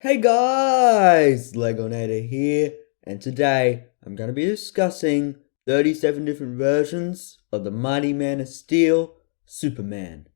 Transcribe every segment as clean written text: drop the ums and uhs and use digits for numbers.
Hey guys, Legoinator here, and today I'm going to be discussing 37 different versions of the Mighty Man of Steel, Superman.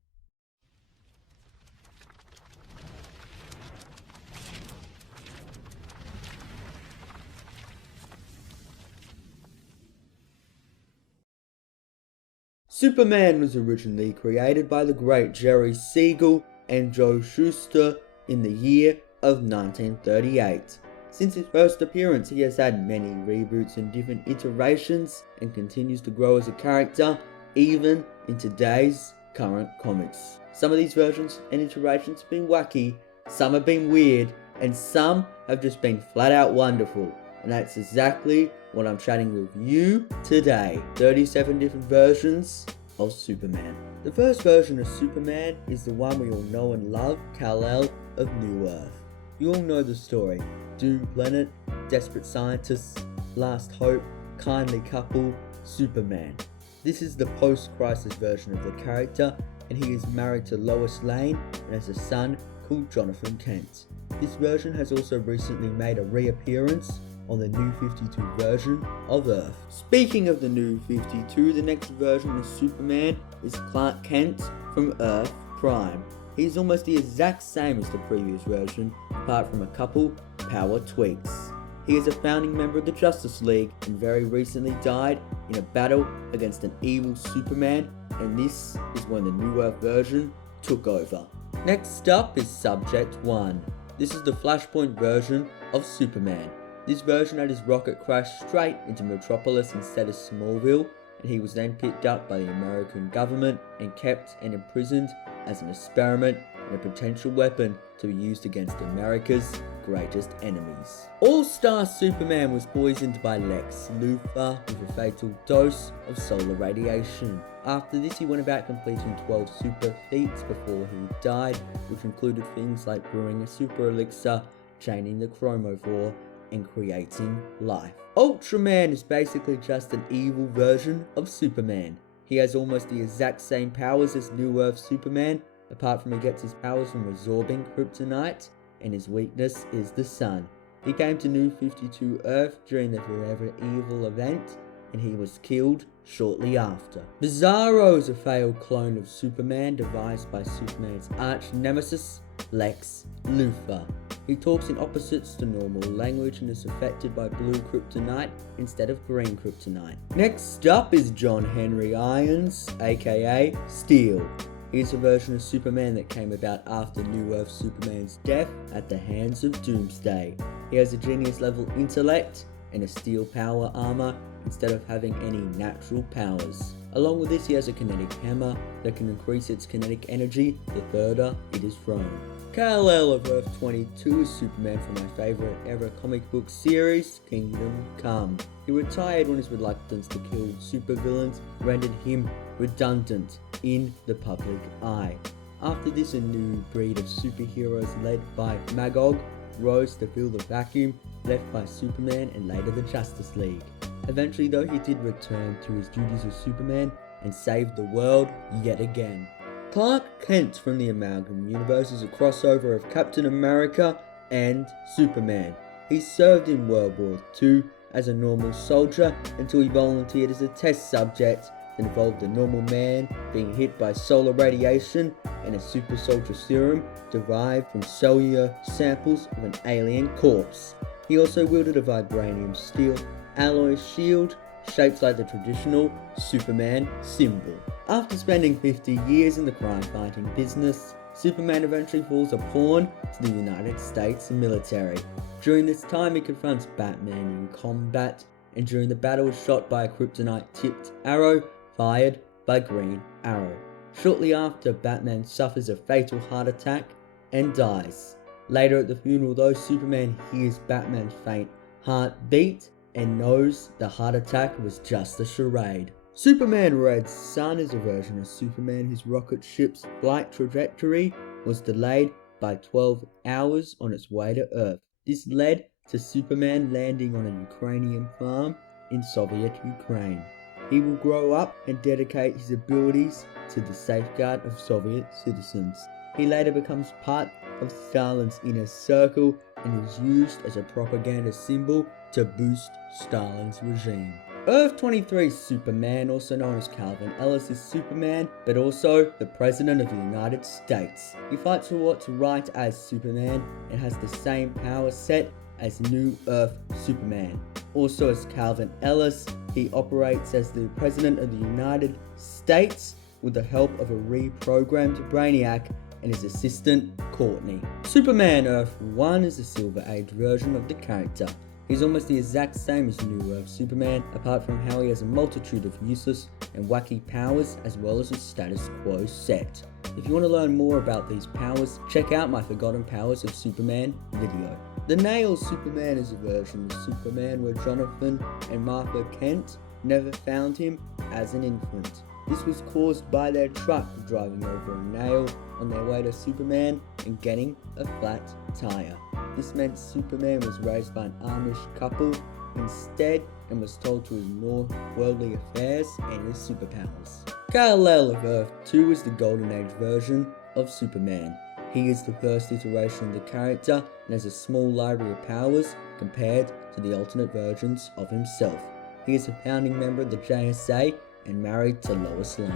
Superman was originally created by the great Jerry Siegel and Joe Shuster in the year of 1938. Since his first appearance, he has had many reboots and different iterations and continues to grow as a character even in today's current comics. Some of these versions and iterations have been wacky, some have been weird, and some have just been flat out wonderful. And that's exactly what I'm chatting with you today. 37 different versions of Superman. The first version of Superman is the one we all know and love, Kal-El of New Earth. You all know the story. Doomed planet, desperate scientists, last hope, kindly couple, Superman. This is the post-crisis version of the character, and he is married to Lois Lane and has a son called Jonathan Kent. This version has also recently made a reappearance on the New 52 version of Earth. Speaking of the New 52, the next version of Superman is Clark Kent from Earth Prime. He's almost the exact same as the previous version, apart from a couple power tweaks. He is a founding member of the Justice League and very recently died in a battle against an evil Superman, and this is when the New Earth version took over. Next up is Subject 1. This is the Flashpoint version of Superman. This version had his rocket crash straight into Metropolis instead of Smallville, and he was then picked up by the American government and kept and imprisoned as an experiment and a potential weapon to be used against America's greatest enemies. All-Star Superman was poisoned by Lex Luthor with a fatal dose of solar radiation. After this, he went about completing 12 super feats before he died, which included things like brewing a super elixir, chaining the chromovore, and creating life. Ultraman is basically just an evil version of Superman. He has almost the exact same powers as New Earth Superman, apart from he gets his powers from absorbing kryptonite, and his weakness is the sun. He came to New 52 Earth during the Forever Evil event, and he was killed shortly after. Bizarro is a failed clone of Superman devised by Superman's arch nemesis, Lex Luthor. He talks in opposites to normal language and is affected by blue kryptonite instead of green kryptonite. Next up is John Henry Irons, aka Steel. He is a version of Superman that came about after New Earth Superman's death at the hands of Doomsday. He has a genius level intellect and a steel power armor instead of having any natural powers. Along with this, he has a kinetic hammer that can increase its kinetic energy the further it is thrown. Kal-El of Earth 22 is Superman from my favourite ever comic book series, Kingdom Come. He retired when his reluctance to kill supervillains rendered him redundant in the public eye. After this, a new breed of superheroes led by Magog rose to fill the vacuum left by Superman and later the Justice League. Eventually though, he did return to his duties as Superman and saved the world yet again. Clark Kent from the Amalgam Universe is a crossover of Captain America and Superman. He served in World War II as a normal soldier until he volunteered as a test subject that involved a normal man being hit by solar radiation and a super soldier serum derived from cellular samples of an alien corpse. He also wielded a vibranium steel alloy shield shaped like the traditional Superman symbol. After spending 50 years in the crime-fighting business, Superman eventually falls a pawn to the United States military. During this time, he confronts Batman in combat, and during the battle is shot by a kryptonite-tipped arrow fired by Green Arrow. Shortly after, Batman suffers a fatal heart attack and dies. Later at the funeral though, Superman hears Batman's faint heartbeat and knows the heart attack was just a charade. Superman Red's Son is a version of Superman whose rocket ship's flight trajectory was delayed by 12 hours on its way to Earth. This led to Superman landing on a Ukrainian farm in Soviet Ukraine. He will grow up and dedicate his abilities to the safeguard of Soviet citizens. He later becomes part of Stalin's inner circle and is used as a propaganda symbol to boost Stalin's regime. Earth 23 Superman, also known as Calvin Ellis, is Superman, but also the President of the United States. He fights for what's right as Superman and has the same power set as New Earth Superman. Also as Calvin Ellis, he operates as the President of the United States with the help of a reprogrammed Brainiac and his assistant, Courtney. Superman Earth 1 is the Silver Age version of the character. He's almost the exact same as New Earth Superman, apart from how he has a multitude of useless and wacky powers as well as a status quo set. If you want to learn more about these powers, check out my Forgotten Powers of Superman video. The Nail Superman is a version of Superman where Jonathan and Martha Kent never found him as an infant. This was caused by their truck driving over a nail on their way to Superman and getting a flat tire. This meant Superman was raised by an Amish couple instead and was told to ignore worldly affairs and his superpowers. Kal-El of Earth 2 is the Golden Age version of Superman. He is the first iteration of the character and has a small library of powers compared to the alternate versions of himself. He is a founding member of the JSA and married to Lois Lane.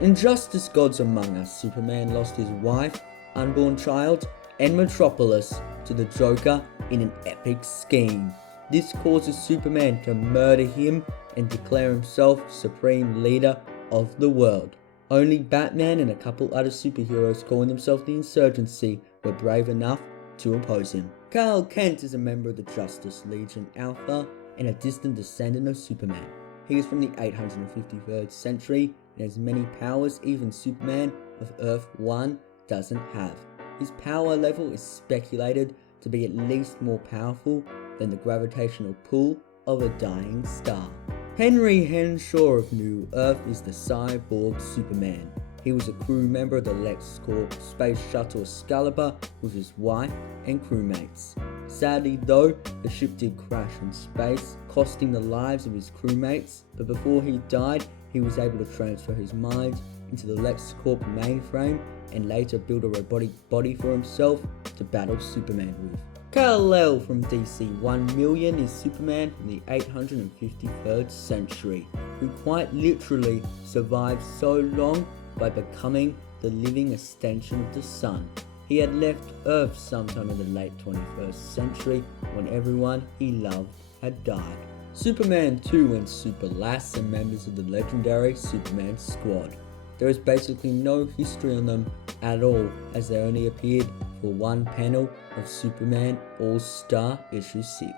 In Justice Gods Among Us, Superman lost his wife, unborn child, and Metropolis to the Joker in an epic scheme. This causes Superman to murder him and declare himself supreme leader of the world. Only Batman and a couple other superheroes calling themselves the Insurgency were brave enough to oppose him. Clark Kent is a member of the Justice Legion Alpha and a distant descendant of Superman. He is from the 853rd century and has many powers even Superman of Earth 1 doesn't have. His power level is speculated to be at least more powerful than the gravitational pull of a dying star. Henry Henshaw of New Earth is the Cyborg Superman. He was a crew member of the LexCorp space shuttle Excalibur with his wife and crewmates. Sadly though, the ship did crash in space, costing the lives of his crewmates, but before he died, he was able to transfer his mind into the LexCorp mainframe and later build a robotic body for himself to battle Superman with. Kal-El from DC 1 Million is Superman from the 853rd century, who quite literally survived so long by becoming the living extension of the sun. He had left Earth sometime in the late 21st century when everyone he loved had died. Superman 2 and Super Lass are members of the legendary Superman squad. There is basically no history on them at all, as they only appeared for one panel of Superman All-Star issue 6.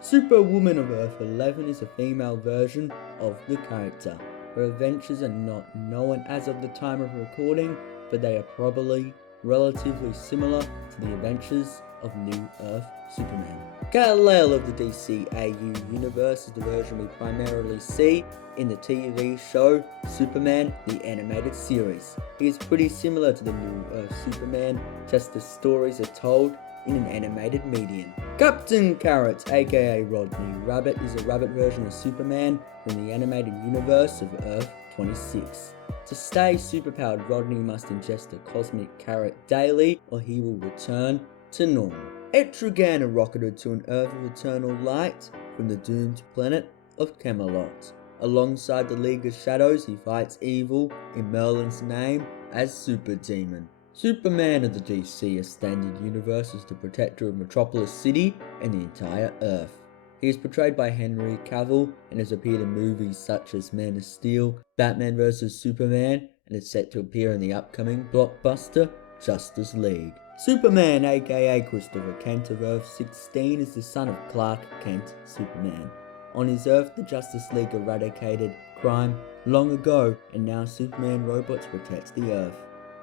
Superwoman of Earth 11 is a female version of the character. Her adventures are not known as of the time of recording, but they are probably relatively similar to the adventures of New Earth Superman. Kal-El of the DCAU universe is the version we primarily see in the TV show Superman the Animated Series. He is pretty similar to the New Earth Superman, just the stories are told in an animated medium. Captain Carrot, aka Rodney Rabbit, is a rabbit version of Superman from the animated universe of Earth 26. To stay superpowered, Rodney must ingest a cosmic carrot daily or he will return to normal. Etrigan are rocketed to an Earth of Eternal Light from the doomed planet of Camelot. Alongside the League of Shadows, he fights evil in Merlin's name as Super Demon. Superman of the DC Extended Universe is the protector of Metropolis City and the entire Earth. He is portrayed by Henry Cavill and has appeared in movies such as Man of Steel, Batman vs Superman, and is set to appear in the upcoming blockbuster Justice League. Superman, aka Christopher Kent of Earth 16, is the son of Clark Kent, Superman. On his Earth, the Justice League eradicated crime long ago, and now Superman robots protect the Earth.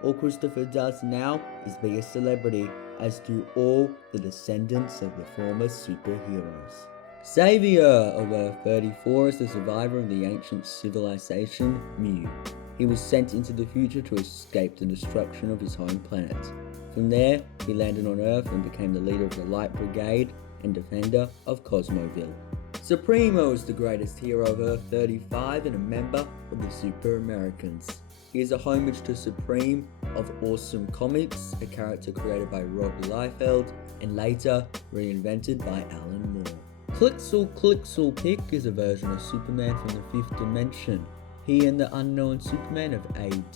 All Christopher does now is be a celebrity, as do all the descendants of the former superheroes. Xavier of Earth 34 is the survivor of the ancient civilization Mu. He was sent into the future to escape the destruction of his home planet. From there, he landed on Earth and became the leader of the Light Brigade and defender of Cosmoville. Supremo is the greatest hero of Earth 35 and a member of the Super Americans. He is a homage to Supreme of Awesome Comics, a character created by Rob Liefeld and later reinvented by Alan Moore. Klzntplk is a version of Superman from the 5th dimension. He and the unknown Superman of AD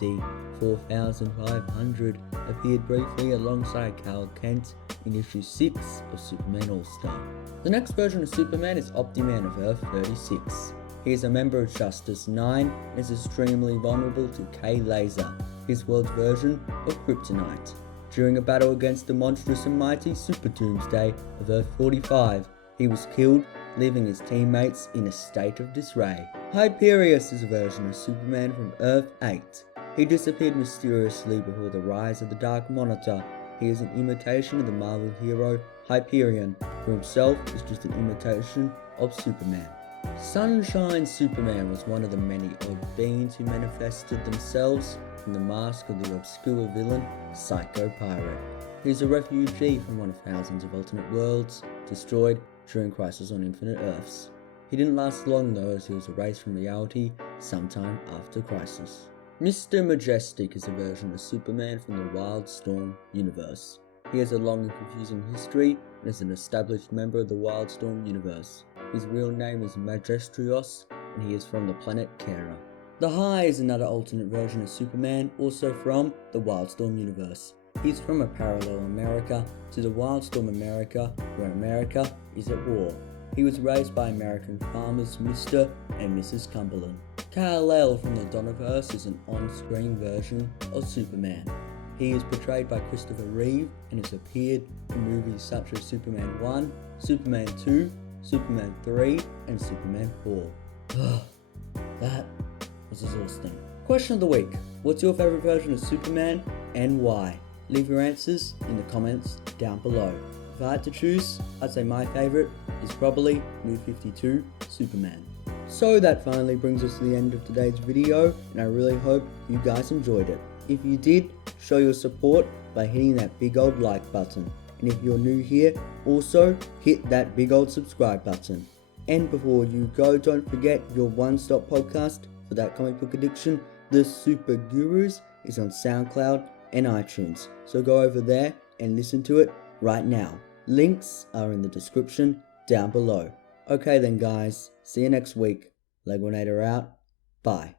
4500 appeared briefly alongside Kal Kent in issue 6 of Superman All-Star. The next version of Superman is Optiman of Earth 36. He is a member of Justice 9 and is extremely vulnerable to Kylzyzk, his world's version of Kryptonite. During a battle against the monstrous and mighty Super Doomsday of Earth 45, he was killed, leaving his teammates in a state of disarray. Hyperius is a version of Superman from Earth 8. He disappeared mysteriously before the rise of the Dark Monitor. He is an imitation of the Marvel hero Hyperion, who himself is just an imitation of Superman. Sunshine Superman was one of the many odd beings who manifested themselves from the mask of the obscure villain Psycho Pirate. He is a refugee from one of thousands of alternate worlds destroyed during Crisis on Infinite Earths. He didn't last long though, as he was erased from reality sometime after Crisis. Mr. Majestic is a version of Superman from the Wildstorm universe. He has a long and confusing history and is an established member of the Wildstorm universe. His real name is Majestic, and he is from the planet Kara. The High is another alternate version of Superman, also from the Wildstorm universe. He is from a parallel America to the Wildstorm America, where America is at war. He was raised by American farmers Mr. and Mrs. Cumberland. Kal-El from the Donnerverse is an on-screen version of Superman. He is portrayed by Christopher Reeve and has appeared in movies such as Superman 1, Superman 2, Superman 3, and Superman 4. That was exhausting. Question of the week. What's your favourite version of Superman and why? Leave your answers in the comments down below. If I had to choose, I'd say my favourite is probably New 52 Superman. So that finally brings us to the end of today's video, and I really hope you guys enjoyed it. If you did, show your support by hitting that big old like button. And if you're new here, also hit that big old subscribe button. And before you go, don't forget your one-stop podcast for that comic book addiction, The Super Gurus, is on SoundCloud and iTunes. So go over there and listen to it right now. Links are in the description down below. Okay then guys, see you next week. Legoinator out. Bye.